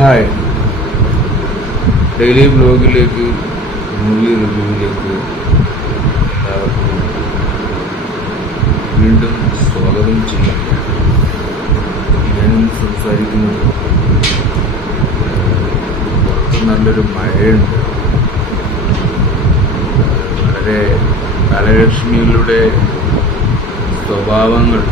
Hi, daily ബ്ലോഗിലേക്ക്, movie റിവ്യൂവിലേക്ക് എല്ലാവർക്കും വീണ്ടും സ്വാഗതം ചെയ്യാം. ഞാനിന്ന് സംസാരിക്കുന്നത് പുറത്ത് നല്ലൊരു മഴയുണ്ട്. വളരെ കലലക്ഷ്മികളുടെ സ്വഭാവങ്ങൾ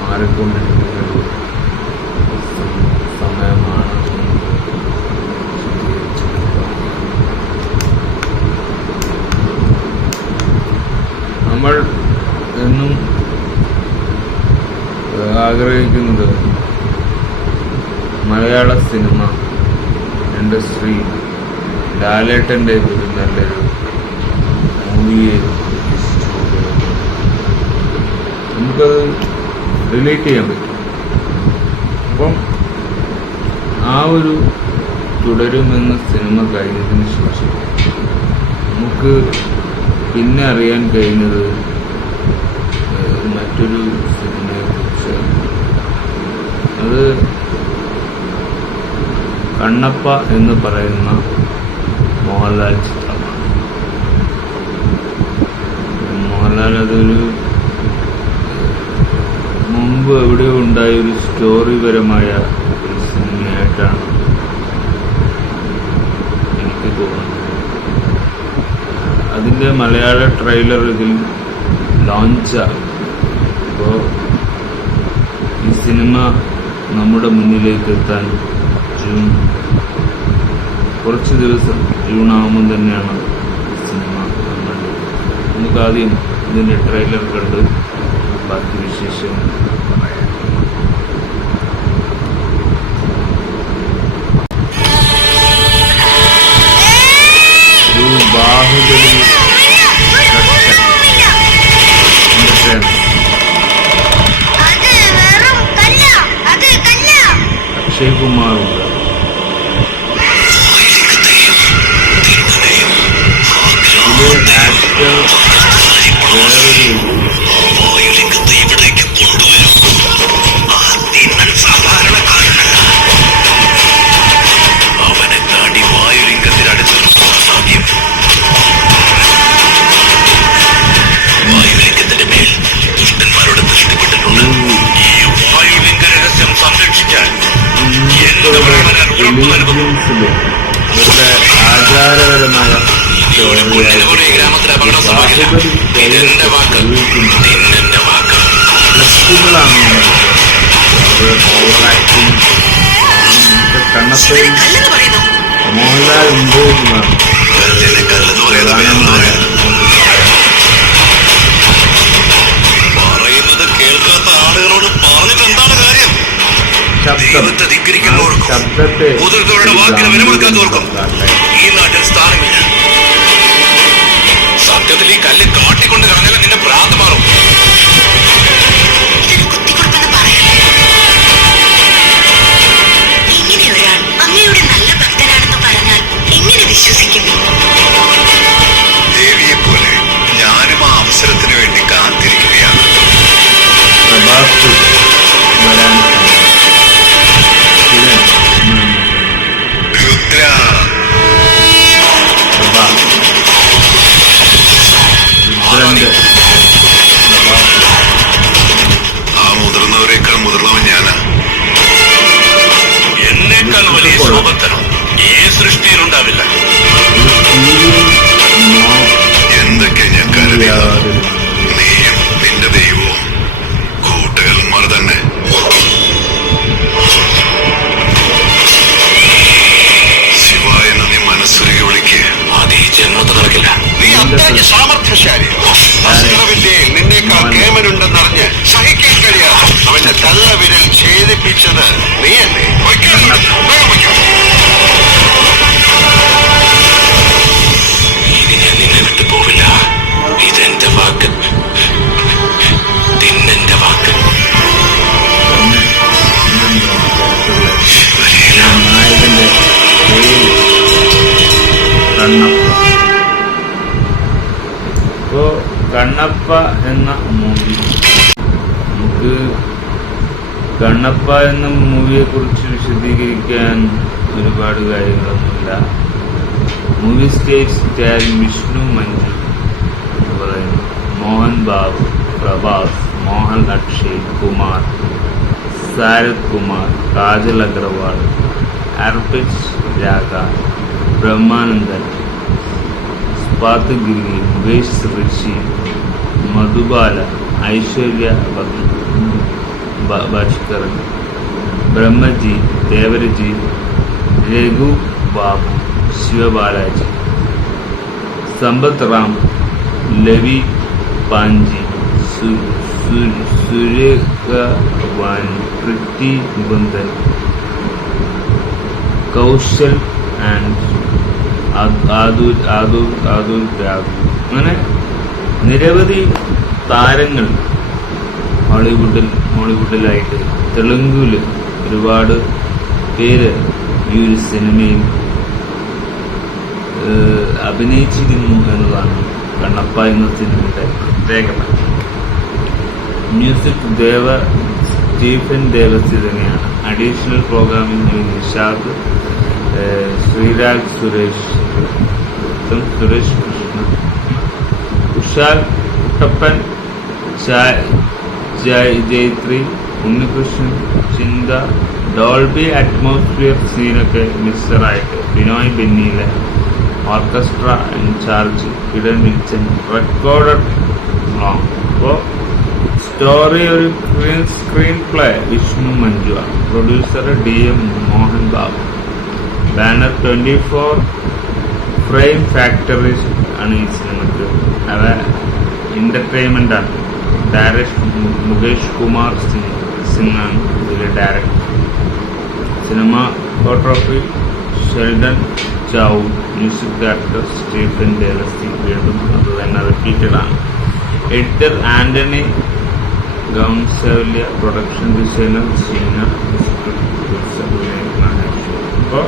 മാറിക്കൊണ്ടിരിക്കുന്ന ഒരു സമയമാണ്. നമ്മൾ എന്നും ആഗ്രഹിക്കുന്നത് മലയാള സിനിമ ഇൻഡസ്ട്രി ലാലേട്ടൻ്റെ ഒരു നല്ലൊരു മൂവിയെ നമുക്കത് റിലേറ്റ് ചെയ്യാൻ പറ്റും. അപ്പം ആ ഒരു തുടരുമെന്ന സിനിമ കഴിഞ്ഞതിന് ശേഷം നമുക്ക് പിന്നെ അറിയാൻ കഴിയുന്നത് മറ്റൊരു സിനിമയെക്കുറിച്ച്. അത് കണ്ണപ്പ എന്ന് പറയുന്ന മോഹൻലാൽ ചിത്രമാണ്. മോഹൻലാൽ അതൊരു മുമ്പ് എവിടെയോ ഉണ്ടായ ഒരു സ്റ്റോറിപരമായ ഒരു സിനിമയായിട്ടാണ് എനിക്ക് തോന്നുന്നത്. അതിൻ്റെ മലയാള ട്രെയിലർ ഇതിൽ ലോഞ്ചാകും. അപ്പോൾ ഈ സിനിമ നമ്മുടെ മുന്നിലേക്ക് എത്താൻ കുറച്ച് ദിവസം ജൂൺ ആകുമ്പോൾ തന്നെയാണ് സിനിമ നമുക്ക് ആദ്യം ഇതിൻ്റെ ട്രെയിലർ കണ്ട് ബാക്കി വിശേഷം പറയാം. ഒരു ബാഹുബലി അക്ഷയ് കുമാറുണ്ട്. ഇത് ആക്ടർ അവരുടെ ആചാരപരമായ കണ്ണപ്പയും മോഹൻലാൽ ഉണ്ട് എന്നതാണ് പ്രധാനമായ ശബ്ദത്തെ ഈ നാട്ടിൽ സ്ഥാനമില്ല. സത്യത്തിൽ ഈ കല്ല് കാട്ടിക്കൊണ്ട് കളഞ്ഞാൽ നിന്റെ ഭ്രാന്ത് മാറും. ഇങ്ങനെ ഒരാൾ അങ്ങയുടെ നല്ല ഭക്തനാണെന്ന് പറഞ്ഞാൽ എങ്ങനെ വിശ്വസിക്കും? ദേവിയെ പോലെ ഞാനും ആ അവസരത്തിന് വേണ്ടി കാത്തിരിക്കുകയാണ്. രുദ്ര, ആ മുതിർന്നവരെക്കാൾ മുതിർന്നവൻ ഞാനാ. എന്നേക്കാൾ വലിയ ശോഭത്തനം ഈ സൃഷ്ടിയിലുണ്ടാവില്ല. എന്തൊക്കെ ഞാൻ കരുതിയത്, നീയും നിന്റെ ദൈവവും കൂട്ടുകാരന്മാർ തന്നെ. ശിവായ നന്ദി മനസ്സുരുകി വിളിക്ക്. അത് ഈ ജന്മത്തിൽ നടക്കില്ല. നീ അത്യാവശ്യ സാമർഥ്യശാലി. നിന്നേക്കാൾ കേമനുണ്ടെന്നറിഞ്ഞ് സഹിക്കാൻ കഴിയാതെ അവന്റെ തള്ള വിരൽ ഛേദിപ്പിച്ചത് നീയല്ലേ? ഇനി ഞാൻ നിന്നെ വിട്ടു പോവില്ല. ഇതെന്റെ വാക്ക്, തിന്നെന്റെ വാക്ക്. കണ്ണപ്പ എന്ന മൂവി നമുക്ക് കണ്ണപ്പ എന്ന മൂവിയെ കുറിച്ച് വിശദീകരിക്കാൻ ഒരുപാട് കാര്യങ്ങളൊന്നുമില്ല. മൂവി സ്റ്റാറിംഗ് വിഷ്ണു മഞ്ജു എന്ന് പറയുന്നു, മോഹൻ ബാബു, പ്രഭാസ്, മോഹൻ, അക്ഷയ് കുമാർ, സാരത് കുമാർ, കാജൽ അഗർവാൾ, അർപ്പിത് രാഗ, ബ്രഹ്മാനന്ദൻ, സ്പാത്ത് ഗിരി, മുകേഷ് ഋഷി, മധുബാല, ഐശ്വര്യ ഭാസ്കരൻ, ബ്രഹ്മജി, ദേവരജി, രഘു ബാബു, ശിവബാലാജി, സമ്പത്ത് റാം, ലവി പാഞ്ചി, സുരേഖ വാനി, പ്രീതി മുകുന്ദൻ, കൗശൽ ആൻഡ് ആദൂർ രാഘു. അങ്ങനെ നിരവധി താരങ്ങൾ ഹോളിവുഡിലായിട്ട് തെലുങ്കില് ഒരുപാട് പേര് ഈ ഒരു സിനിമയിൽ അഭിനയിച്ചിരുന്നു എന്നതാണ് കണ്ണപ്പ എന്ന സിനിമയുടെ പ്രത്യേകത. മ്യൂസിക് സ്റ്റീഫൻ ദേവസി തന്നെയാണ്. Additional programming Nishad, Sreeraj, Suresh Krishna, Kushal Kuttappan, Jayathri, Unnikrishnan, Chintha, Dolby atmosphere സീനൊക്കെ മിക്സറായിട്ട് ബിനോയ് ബെന്നിയിലെ orchestra in charge Kiran Wilson, recorded song. അപ്പോൾ സ്റ്റോറി ഒരു സ്ക്രീൻ പ്ലേ വിഷ്ണു മഞ്ജു ആണ്. Producer DM Mohan Babu. Banner 24 frame factories ആണ് ഈ സിനിമയ്ക്ക്. അത് എന്റർടൈൻമെന്റ് ആണ്. ഡയറക്ടർ മുകേഷ് കുമാർ സിംഗ് ആണ് ഇതിലെ director. Cinematography Sheldon Chau. Music director Stephen Devassy. വീണ്ടും അത് തന്നെ റിപ്പീറ്റഡ് ആണ്. എഡിറ്റർ ആന്റണി ഗൗൺസേവ്യ. Production designer Seena. അപ്പോൾ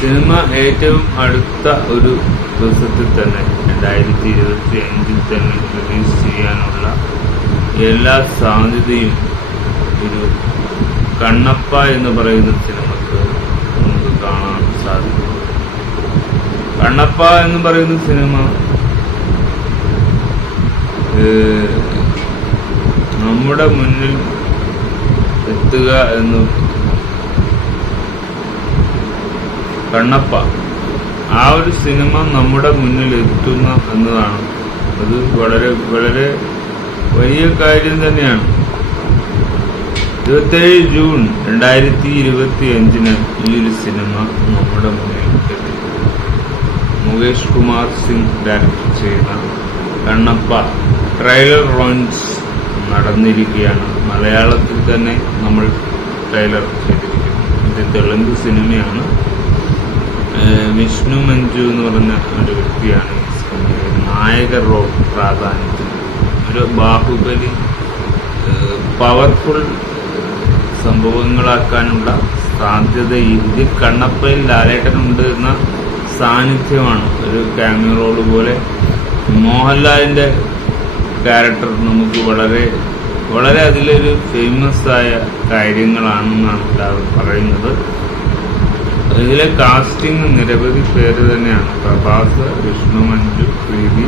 സിനിമ ഏറ്റവും അടുത്ത ഒരു ദിവസത്തിൽ തന്നെ 2025 തന്നെ റിലീസ് ചെയ്യാനുള്ള എല്ലാ സാധ്യതയും ഒരു കണ്ണപ്പ എന്ന് പറയുന്ന സിനിമക്ക് നമുക്ക് കാണാൻ സാധിക്കും. കണ്ണപ്പ എന്ന് പറയുന്ന സിനിമ നമ്മുടെ മുന്നിൽ എത്തുക എന്ന് കണ്ണപ്പ ആ ഒരു സിനിമ നമ്മുടെ മുന്നിൽ എത്തുന്ന എന്നതാണ്. അത് വളരെ വളരെ വലിയ കാര്യം തന്നെയാണ്. 27 ജൂൺ 2025 ഈ ഒരു സിനിമ നമ്മുടെ മുന്നിൽ എത്തി. മുകേഷ് കുമാർ സിംഗ് ഡയറക്ട് ചെയ്ത കണ്ണപ്പ ട്രെയിലർ ലോഞ്ച് നടന്നിരിക്കുകയാണ്. മലയാളത്തിൽ തന്നെ നമ്മൾ ട്രെയിലർ ചെയ്തിരിക്കുന്നു. ഇത് തെലുങ്ക് സിനിമയാണ്. വിഷ്ണു മഞ്ജു എന്ന് പറഞ്ഞ ഒരു വ്യക്തിയാണ് ഈ സിനിമയിൽ നായക റോൾ പ്രാധാന്യത്തിൽ. ഒരു ബാഹുബലി പവർഫുൾ സംഭവങ്ങളാക്കാനുള്ള സാധ്യത ഇത് കണ്ണപ്പയിൽ ലാലേട്ടനുണ്ട് എന്ന സാന്നിധ്യമാണ്. ഒരു ക്യാമിയോ റോൾ പോലെ മോഹൻലാലിൻ്റെ ക്യാരക്ടർ നമുക്ക് വളരെ വളരെ അതിലൊരു ഫേമസ് ആയ കാര്യങ്ങളാണെന്നാണ് എല്ലാവരും പറയുന്നത്. ഇതിലെ കാസ്റ്റിംഗ് നിരവധി പേര് തന്നെയാണ്. പ്രഭാസ്, വിഷ്ണു മഞ്ജു, പ്രീതി,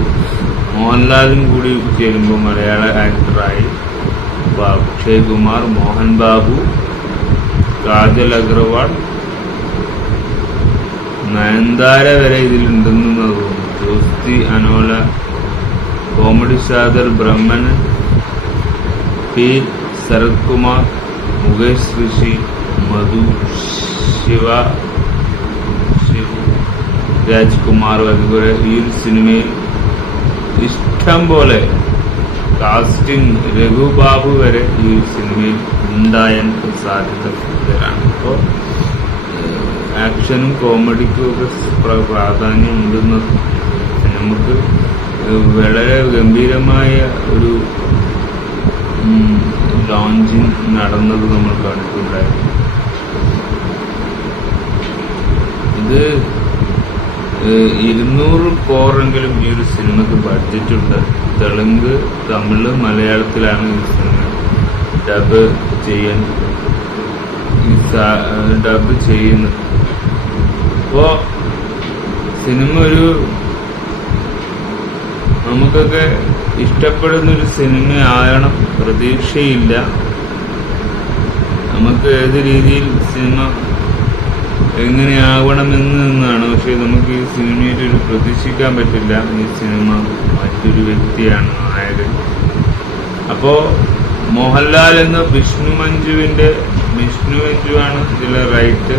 മോഹൻലാലും കൂടി ചേരുമ്പോൾ മലയാള ആക്ടറായി അക്ഷയ് കുമാർ, മോഹൻ ബാബു, കാജൽ അഗർവാൾ, നയൻതാര വരെ ഇതിലുണ്ടെന്ന് തോന്നുന്നു. ദോസ്തി, അനോല, കോമഡി സാദർ, ബ്രഹ്മൻ, പി ശരത് കുമാർ, മുകേഷ് ഋഷി, മധു, ശിവ രാജ്കുമാർ അതുപോലെ ഈ ഒരു സിനിമയിൽ ഇഷ്ടം പോലെ കാസ്റ്റിംഗ് രഘു ബാബു വരെ ഈ സിനിമയിൽ ഉണ്ടായാൻ സാധ്യത കൂടുതലാണ്. ഇപ്പോൾ ആക്ഷനും കോമഡിക്കും ഒക്കെ പ്രാധാന്യം ഉണ്ടെന്ന് നമുക്ക് വളരെ ഗംഭീരമായ ഒരു ലോഞ്ചിങ് നടന്നത് നമ്മൾ കണ്ടിട്ടുണ്ടായിരുന്നു. ഇത് 200 crore ഈ ഒരു സിനിമക്ക് ബഡ്ജറ്റ് ഉണ്ട്. തെലുങ്ക്, തമിഴ്, മലയാളത്തിലാണ് ഈ സിനിമ ഡബ് ചെയ്യുന്നത്. അപ്പോൾ സിനിമ നമുക്കൊക്കെ ഇഷ്ടപ്പെടുന്നൊരു സിനിമ ആകണം പ്രതീക്ഷയില്ല. നമുക്ക് ഏത് രീതിയിൽ സിനിമ എങ്ങനെയാവണമെന്നാണ്. പക്ഷെ നമുക്ക് ഈ സിനിമയിൽ പ്രതീക്ഷിക്കാൻ പറ്റില്ല. ഈ സിനിമ മറ്റൊരു വ്യക്തിയാണ് നായകൻ. അപ്പോൾ മോഹൻലാൽ എന്ന വിഷ്ണു മഞ്ജുവാണ് ഇതിലെ റൈറ്റ്.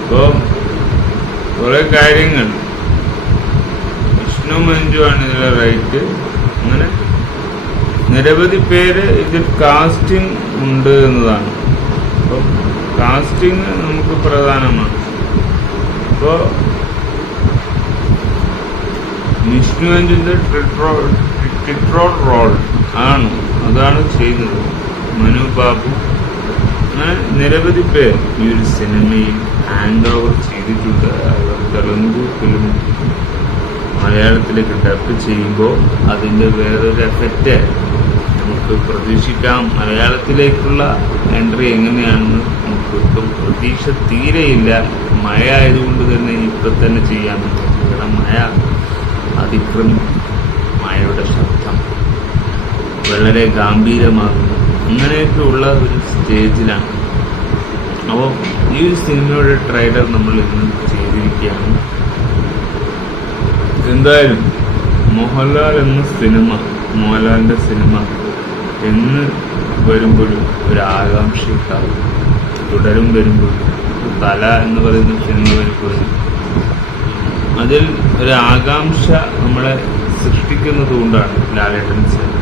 അപ്പോൾ കുറെ കാര്യങ്ങൾ വിഷ്ണു മഞ്ജുവാണ് ഇതിലെ റൈറ്റ്. അങ്ങനെ നിരവധി പേര് ഇതിൽ കാസ്റ്റിംഗ് ഉണ്ട് എന്നതാണ്. അപ്പോൾ കാസ്റ്റിംഗ് നമുക്ക് പ്രധാനമാണ്. അപ്പോൾ വിഷ്ണു മഞ്ജുവിന്റെ ടിട്രോൾ റോൾ അതാണ് ചെയ്യുന്നത് മനു ബാബു. അങ്ങനെ നിരവധി പേർ ഈ ഒരു സിനിമയിൽ ഹാൻഡ് ഓവർ ചെയ്തിട്ടുണ്ട്. തെലുങ്ക് ഫിലിം മലയാളത്തിലേക്ക് ഡബ് ചെയ്യുമ്പോൾ അതിൻ്റെ വേറൊരു എഫക്റ്റ് നമുക്ക് പ്രതീക്ഷിക്കാം. മലയാളത്തിലേക്കുള്ള എൻട്രി എങ്ങനെയാണെന്ന് നമുക്ക് ഒട്ടും പ്രതീക്ഷ തീരെയില്ല. മഴ ആയതുകൊണ്ട് തന്നെ ഇപ്പം തന്നെ ചെയ്യാമെന്ന്. കാരണം മഴ അതിക്രമിക്കും. മഴയുടെ ശബ്ദം വളരെ ഗാംഭീര്യമാകുന്നു. അങ്ങനെയൊക്കെയുള്ള ഒരു സ്റ്റേജിലാണ്. അപ്പോൾ ഈ ഒരു സിനിമയുടെ ട്രെയിലർ നമ്മൾ ഇന്ന് ചെയ്തിരിക്കുകയാണ്. എന്തായാലും മോഹൻലാലിന്റെ സിനിമ എന്ന് വരുമ്പോഴും ഒരു ആകാംക്ഷയുണ്ടാവും. തുടരും വരുമ്പോഴും തല എന്ന് പറയുന്ന സിനിമ വരുമ്പോഴും അതിൽ ഒരു ആകാംക്ഷ നമ്മളെ സൃഷ്ടിക്കുന്നത് കൊണ്ടാണ് ലാലേട്ടൻ സിനിമ.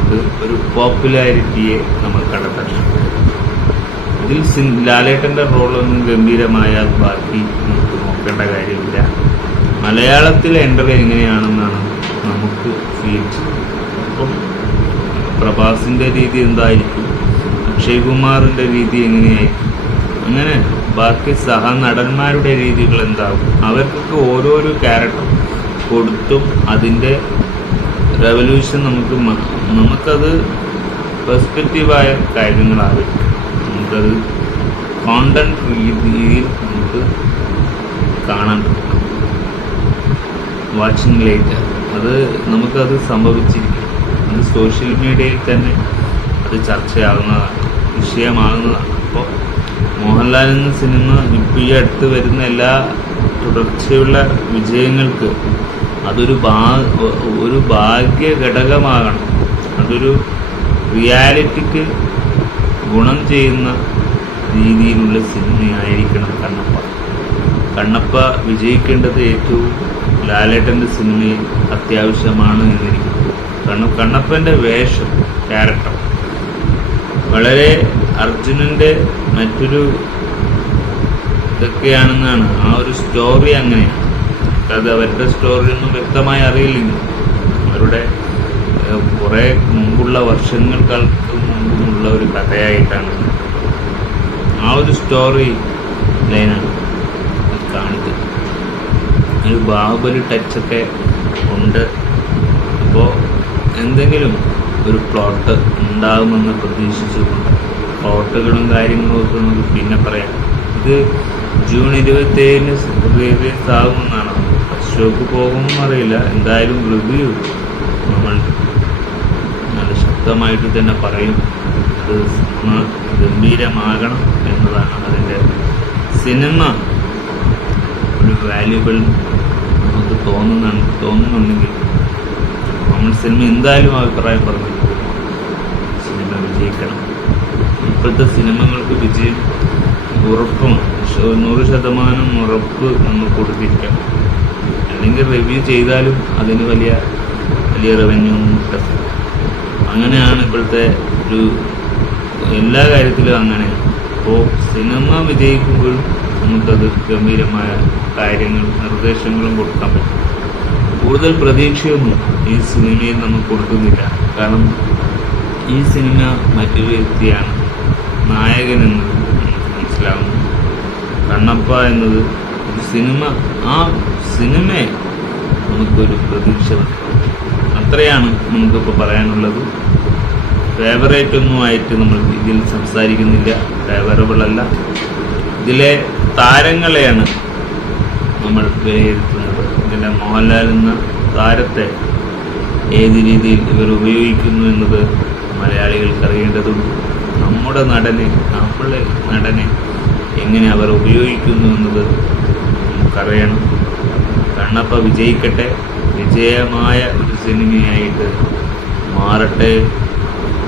അത് ഒരു പോപ്പുലാരിറ്റിയെ നമ്മൾ കണ്ടെത്താൻ. ഇതിൽ ലാലേട്ടൻ്റെ റോളൊന്നും ഗംഭീരമായാൽ ബാക്കി നമുക്ക് നോക്കേണ്ട കാര്യമില്ല. മലയാളത്തിലെ എൻട്രി എങ്ങനെയാണെന്നാണ് നമുക്ക് ഫീൽ ചെയ്യുന്നത്. അപ്പം പ്രഭാസിൻ്റെ രീതി എന്തായിരിക്കും, അക്ഷയ് കുമാറിൻ്റെ രീതി എങ്ങനെയായിരിക്കും, അങ്ങനെ ബാക്കി സഹനടന്മാരുടെ രീതികൾ എന്താകും, അവർക്കൊക്കെ ഓരോരോ ക്യാരക്ടർ കൊടുത്തും അതിൻ്റെ റെവല്യൂഷൻ നമുക്കത് പെർസ്പെക്റ്റീവായ കാര്യങ്ങളായിരിക്കും. നമുക്കത് കോണ്ടന്റ് രീതിയിൽ നമുക്ക് കാണാൻ പറ്റും. വാച്ചിങ് ലേറ്റർ നമുക്കത് സംഭവിച്ചിരിക്കും. അത് സോഷ്യൽ മീഡിയയിൽ തന്നെ അത് ചർച്ചയാകുന്നതാണ്, വിഷയമാകുന്നതാണ്. അപ്പോൾ മോഹൻലാൽ എന്ന സിനിമ ഇപ്പോൾ ഈ അടുത്ത് വരുന്ന എല്ലാ തുടർച്ചയുള്ള വിജയങ്ങൾക്ക് അതൊരു ഭാഗ്യ ഘടകമാകണം. അതൊരു റിയാലിറ്റിക്ക് ഗുണം ചെയ്യുന്ന രീതിയിലുള്ള സിനിമയായിരിക്കണം കണ്ണപ്പ വിജയിക്കേണ്ടത് ഏറ്റവും ലാലേട്ടൻ്റെ സിനിമയിൽ അത്യാവശ്യമാണ് എന്നിരിക്കും. കാരണം കണ്ണപ്പൻ്റെ വേഷം, ക്യാരക്ടർ വളരെ അർജുനൻ്റെ മറ്റൊരു ഇതൊക്കെയാണെന്നാണ്. ആ ഒരു സ്റ്റോറി അങ്ങനെയാണ്. അത് അവരുടെ സ്റ്റോറിയൊന്നും വ്യക്തമായി അറിയില്ലെങ്കിൽ അവരുടെ കുറേ മുമ്പുള്ള വർഷങ്ങൾക്ക് മുമ്പുള്ള ഒരു കഥയായിട്ടാണ് ആ ഒരു സ്റ്റോറി ലൈനാണ് കാണിക്കുന്നത്. ഒരു ബാഹുബലി ടച്ചൊക്കെ ഉണ്ട്. അപ്പോൾ എന്തെങ്കിലും ഒരു പ്ലോട്ട് ഉണ്ടാകുമെന്ന് പ്രതീക്ഷിച്ചുകൊണ്ട് പ്ലോട്ടുകളും കാര്യങ്ങളും ഒക്കെ നമുക്ക് പിന്നെ പറയാം. ഇത് ജൂൺ 27-ന് റിലീസ് ആകുമെന്നാണ്. ഷോക്ക് പോകുമെന്ന് അറിയില്ല. എന്തായാലും റിവ്യൂ നമ്മൾ നല്ല ശക്തമായിട്ട് തന്നെ പറയും. അത് സിനിമ ഗംഭീരമാകണം എന്നതാണ് അതിൻ്റെ. സിനിമ ഒരു വാല്യുബിൾ നമുക്ക് തോന്നുന്നുണ്ടെങ്കിൽ നമ്മൾ സിനിമ എന്തായാലും അഭിപ്രായം പറഞ്ഞു. സിനിമ വിജയിക്കണം. ഇപ്പോഴത്തെ സിനിമകൾക്ക് വിജയം ഉറപ്പും 100% ഉറപ്പ് നമ്മൾ കൊടുത്തിരിക്കണം. അല്ലെങ്കിൽ റിവ്യൂ ചെയ്താലും അതിന് വലിയ റവന്യൂ ഒന്നും കിട്ടും. അങ്ങനെയാണ് ഇപ്പോഴത്തെ ഒരു എല്ലാ കാര്യത്തിലും അങ്ങനെയാണ്. അപ്പോൾ സിനിമ വിജയിക്കുമ്പോഴും നമുക്കത് ഗംഭീരമായ കാര്യങ്ങളും നിർദ്ദേശങ്ങളും കൊടുക്കാൻ പറ്റും. കൂടുതൽ പ്രതീക്ഷയൊന്നും ഈ സിനിമയിൽ നമുക്ക് കൊടുക്കുന്നില്ല. കാരണം ഈ സിനിമ മറ്റൊരു വ്യക്തിയാണ് നായകനെന്നത് നമുക്ക് മനസ്സിലാവുന്നു. കണ്ണപ്പ എന്നത് ഒരു സിനിമ, ആ സിനിമയെ നമുക്കൊരു പ്രതീക്ഷ നൽകും. ആ അത്രയാണ് നമുക്കിപ്പോൾ പറയാനുള്ളത്. ഫേവറേറ്റ് ഒന്നുമായിട്ട് നമ്മൾ ഇതിൽ സംസാരിക്കുന്നില്ല, ഫേവറബിൾ അല്ല. ഇതിലെ താരങ്ങളെയാണ് നമ്മൾ വിലയിരുത്തുന്നത്. ഇതിലെ മോഹൻലാൽ എന്ന താരത്തെ ഏത് രീതിയിൽ ഇവർ ഉപയോഗിക്കുന്നു എന്നത് മലയാളികൾക്ക് അറിയേണ്ടതുണ്ട്. നമ്മുടെ നടനെ എങ്ങനെ അവർ ഉപയോഗിക്കുന്നു എന്നത് നമുക്കറിയണം. കണ്ണപ്പ വിജയിക്കട്ടെ, വിജയമായ ഒരു സിനിമയായിട്ട് മാറട്ടെ.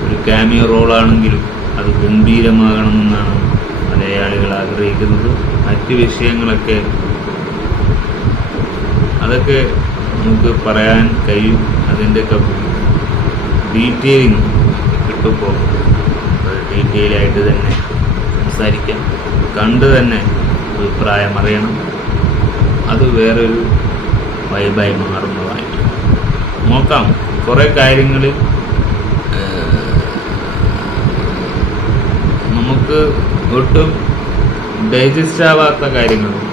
ഒരു ക്യാമിയോ റോളാണെങ്കിലും അത് ഗംഭീരമാകണമെന്നാണ് മലയാളികൾ ആഗ്രഹിക്കുന്നത്. മറ്റ് വിഷയങ്ങളൊക്കെ അതൊക്കെ നമുക്ക് പറയാൻ കഴിയും. അതിൻ്റെയൊക്കെ ഡീറ്റെയിലിങ് കിട്ടുമ്പോൾ ഡീറ്റെയിലായിട്ട് തന്നെ സംസാരിക്കാം. കണ്ട് തന്നെ അഭിപ്രായം അറിയണം. അത് വേറൊരു വൈബായി മാറുന്നതായിട്ട് നോക്കാം. കുറേ കാര്യങ്ങൾ നമുക്ക് ഒട്ടും ഡൈജസ്റ്റ് ആവാത്ത കാര്യങ്ങളും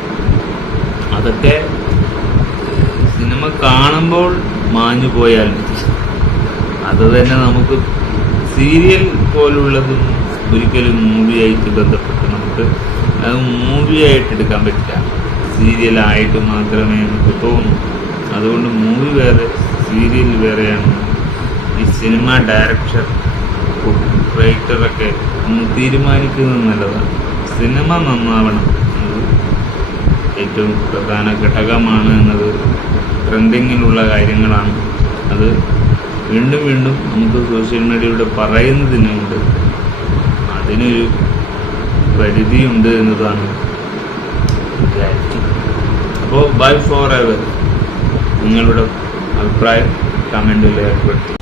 അതൊക്കെ സിനിമ കാണുമ്പോൾ മാഞ്ഞു പോയാൽ മതി. അത് തന്നെ നമുക്ക് സീരിയൽ പോലുള്ളതും ഒരിക്കലും മൂവിയായിട്ട് ബന്ധപ്പെട്ട് നമുക്ക് അത് മൂവിയായിട്ട് എടുക്കാൻ പറ്റില്ല. സീരിയലായിട്ട് മാത്രമേ നമുക്ക് തോന്നൂ. അതുകൊണ്ട് മൂവി വേറെ, സീരിയൽ വേറെയാണ്. ഈ സിനിമ ഡയറക്ടർ, റൈറ്ററൊക്കെ ഒന്ന് തീരുമാനിക്കുന്നത് നല്ലതാണ്. സിനിമ നന്നാവണം എന്നത് ഏറ്റവും പ്രധാന ഘടകമാണ് എന്നത് ട്രെൻഡിങ്ങിലുള്ള കാര്യങ്ങളാണ്. അത് വീണ്ടും വീണ്ടും നമുക്ക് സോഷ്യൽ മീഡിയയിലൂടെ പറയുന്നതിനുണ്ട്. അതിനൊരു പരിധിയുണ്ട് എന്നതാണ് റിയാലിറ്റി. അപ്പോൾ ബൈ ഫോർ എവർ. നിങ്ങളുടെ അഭിപ്രായം കമൻറ്റിൽ ഏർപ്പെടുത്തി.